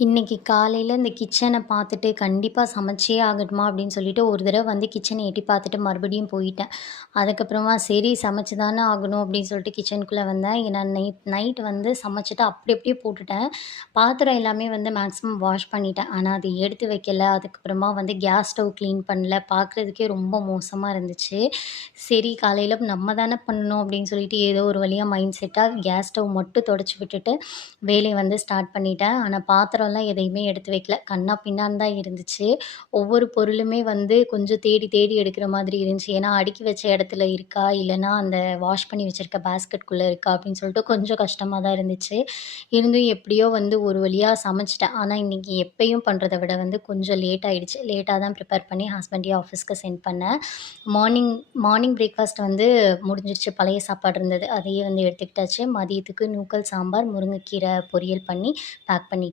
இன்னைக்கு காலையில இந்த கிச்சன பார்த்துட்டு, கண்டிப்பா சமைச்சே ஆகணுமா அப்படின்னு சொல்லிட்டு, ஒரு தடவ வந்து கிச்சன எட்டி பார்த்துட்டு மறுபடியும் போயிட்டேன். அதுக்கப்புறமா சரி சமைச்சு தானே ஆகணும் அப்படின்னு சொல்லிட்டு கிச்சனுக்குள்ள வந்தேன். நான் நைட் வந்து சமைச்சுட்டு அப்படி அப்படியே போட்டுட்டேன். பாத்திரம் எல்லாமே வந்து மேக்ஸிமம் வாஷ் பண்ணிட்டேன். ஆனா அது எடுத்து வைக்கல. அதுக்கப்புறமா வந்து கேஸ் ஸ்டவ் கிளீன் பண்ணல. பார்க்குறதுக்கே ரொம்ப மோசமா இருந்துச்சு. சரி காலையில நம்ம தானே பண்ணணும் அப்படின்னு சொல்லிட்டு, ஏதோ ஒரு வழியா மைண்ட் செட்டா கேஸ் ஸ்டவ் மட்டும் தொடச்சு விட்டுட்டு, வேலைய வந்து ஸ்டார்ட் பண்ணிட்டேன். ஆனா பாத்திரம்லாம் எதையுமே எடுத்து வைக்கல. கன்னா பின்னான்னு தான் இருந்துச்சு. ஒவ்வொரு பொருளுமே வந்து கொஞ்சம் தேடி தேடி எடுக்கிற மாதிரி இருந்துச்சு. ஏன்னா அடுக்கி வச்ச இடத்துல இருக்கா? இல்லன்னா அந்த வாஷ் பண்ணி வச்சிருக்க பேஸ்கெட்குள்ள இருக்கா? அப்படின்னு சொல்லிட்டு கொஞ்சம் கஷ்டமா தான் இருந்துச்சு. இருந்தும் எப்படியோ வந்து ஒரு வழியா சமைச்சுட்டேன். ஆனா இன்னைக்கு எப்பயும் பண்றத விட வந்து கொஞ்சம் லேட் ஆயிடுச்சு. லேட்டா தான் ப்ரிப்பேர் பண்ணி ஹஸ்பண்டையும் ஆஃபீஸ்க்கு சென்ட் பண்ணேன். மார்னிங் மார்னிங் பிரேக்ஃபாஸ்ட் வந்து முடிஞ்சிருச்சு. பழைய சாப்பாடு இருந்தது. அதையே வந்து எடுத்துக்கிட்டாச்சு. மதியத்துக்கு நூக்கல் சாம்பார், முருங்கைக்கீரை பொரியல் பண்ணி பேக் பண்ணி